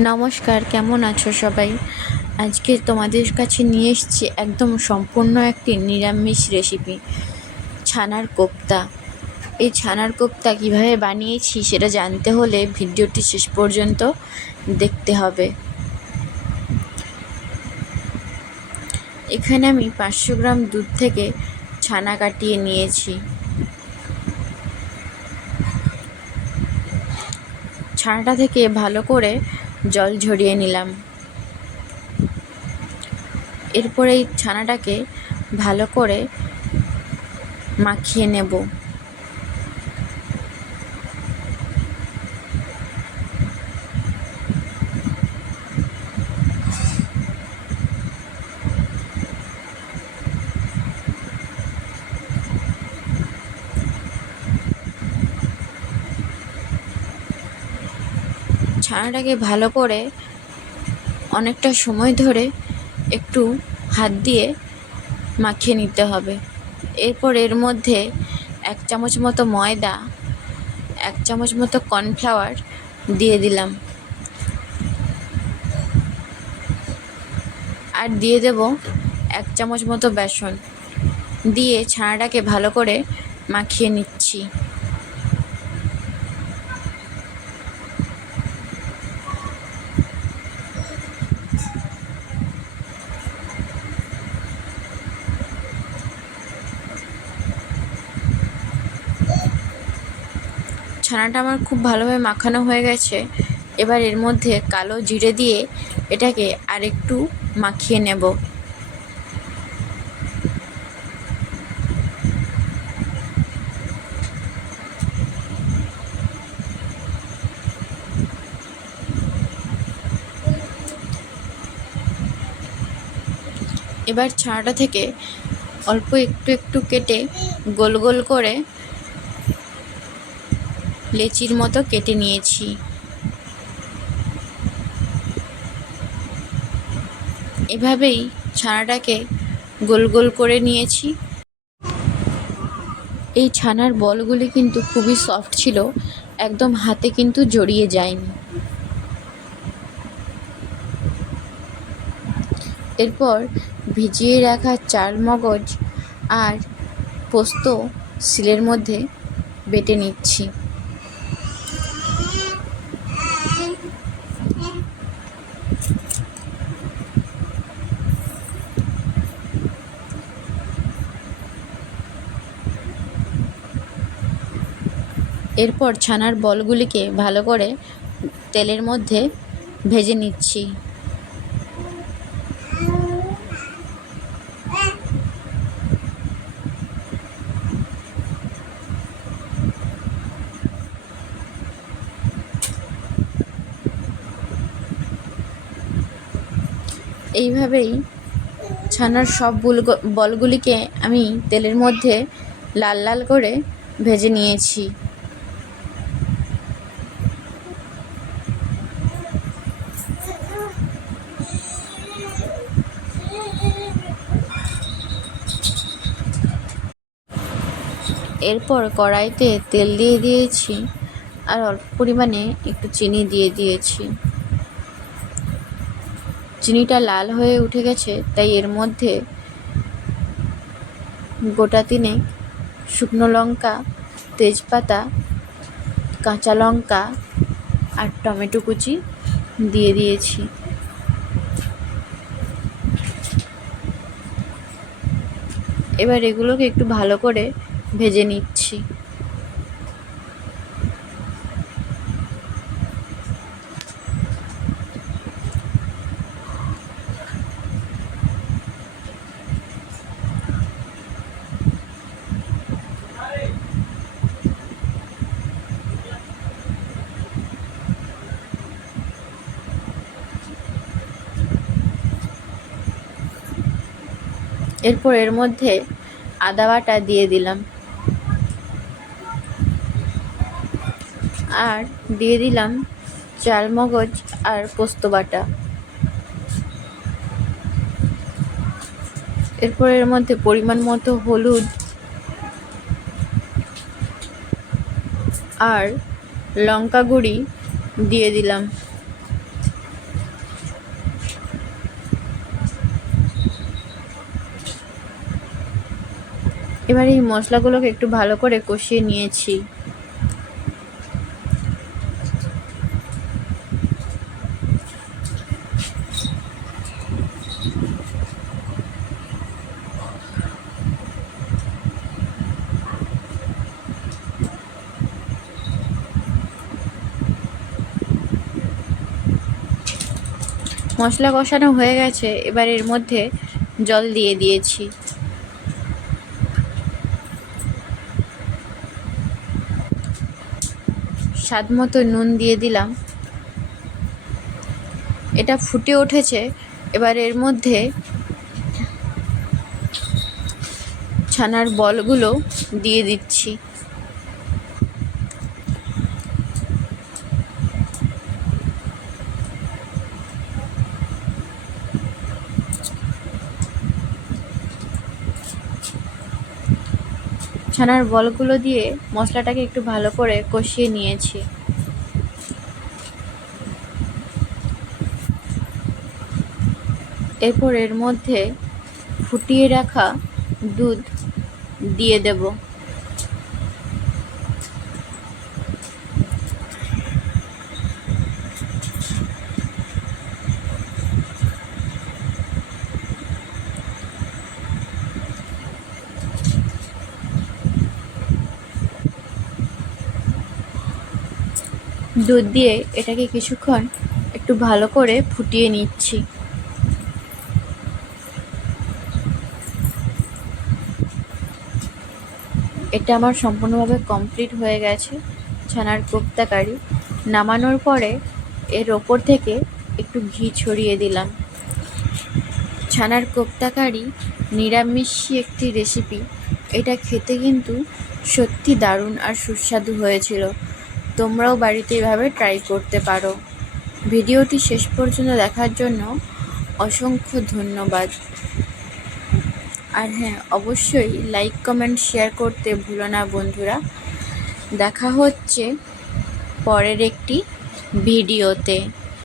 নমস্কার, কেমন আছো সবাই? আজকে তোমাদের কাছে নিয়ে এসেছি একদম সম্পূর্ণ একটি নিরামিষ রেসিপি, ছানার কোপ্তা। এই ছানার কোপ্তা কীভাবে বানিয়েছি সেটা জানতে হলে ভিডিওটি শেষ পর্যন্ত দেখতে হবে। এখানে আমি 500 গ্রাম দুধ থেকে ছানা কাটিয়ে নিয়েছি। ছানাটা থেকে ভালো করে জল ঝরিয়ে নিলাম। এরপর এই ছানাটাকে ভালো করে মাখিয়ে নেব। ছানাটাকে ভালো করে অনেকটা সময় ধরে একটু হাত দিয়ে মাখিয়ে নিতে হবে। এরপর এর মধ্যে 1 চামচ মতো ময়দা, 1 চামচ মতো কর্নফ্লাওয়ার দিয়ে দিলাম, আর দিয়ে দেব 1 চামচ মতো বেসন। দিয়ে ছানাটাকে ভালো করে মাখিয়ে নিচ্ছি। ছানাটা আমার খুব ভালোভাবে মাখানো হয়ে গেছে। এবার এর মধ্যে কালো জিরে দিয়ে এটাকে আরেকটু মাখিয়ে নেব। এবার ছানাটা থেকে অল্প একটু একটু কেটে গোল গোল করে লেচির মতো কেটে নিয়েছি। এভাবেই ছানাটাকে গোল গোল করে নিয়েছি। এই ছানার বলগুলি কিন্তু খুবই সফট ছিল, একদম হাতে কিন্তু জড়িয়ে যায়নি। এরপর ভিজিয়ে রাখা চালমগজ আর পোস্ত শিলের মধ্যে বেটে নিচ্ছি। এরপর ছানার বলগুলিকে ভালো করে তেলের মধ্যে ভেজে নিচ্ছি। এইভাবেই ছানার সব বলগুলিকে আমি তেলের মধ্যে লাল লাল করে ভেজে নিয়েছি। এরপর কড়াইতে তেল দিয়ে দিয়েছি আর অল্প পরিমাণে একটু চিনি দিয়ে দিয়েছি। চিনিটা লাল হয়ে উঠে গেছে, তাই এর মধ্যে গোটা 3 শুকনো লঙ্কা, তেজপাতা, কাঁচা লঙ্কা আর টমেটো কুচি দিয়ে দিয়েছি। এবার এগুলোকে একটু ভালো করে ভেজে নিচ্ছি। এরপর এর মধ্যে আদা বাটা দিয়ে দিলাম আর দিয়ে দিলাম চালমগজ আর পোস্ত বাটা। এরপর এর মধ্যে পরিমাণ মতো হলুদ আর লঙ্কা গুঁড়ি দিয়ে দিলাম। এবার এই মশলাগুলোকে একটু ভালো করে কষিয়ে নিয়েছি। মশলা কষানো হয়ে গেছে, এবার এর মধ্যে জল দিয়ে দিয়েছি। স্বাদ মতো নুন দিয়ে দিলাম। এটা ফুটে উঠেছে, এবার এর মধ্যে ছানার বলগুলো দিয়ে দিচ্ছি। ছানার বলগুলো দিয়ে মশলাটাকে একটু ভালো করে কষিয়ে নিয়েছি। এরপর এর মধ্যে ফুটিয়ে রাখা দুধ দিয়ে দেব। দুধ দিয়ে এটাকে কিছুক্ষণ একটু ভালো করে ফুটিয়ে নিচ্ছি। এটা আমার সম্পূর্ণভাবে কমপ্লিট হয়ে গেছে ছানার কোপ্তা কারি। নামানোর পরে এর ওপর থেকে একটু ঘি ছড়িয়ে দিলাম। ছানার কোপ্তা কারি নিরামিষী একটি রেসিপি। এটা খেতে কিন্তু সত্যি দারুণ আর সুস্বাদু হয়েছিল। তোমরাও বাড়িতে এভাবে ট্রাই করতে পারো। ভিডিওটি শেষ পর্যন্ত দেখার জন্য অসংখ্য ধন্যবাদ। আর হ্যাঁ, অবশ্যই লাইক কমেন্ট শেয়ার করতে ভুলো না বন্ধুরা। দেখা হচ্ছে পরের একটি ভিডিওতে।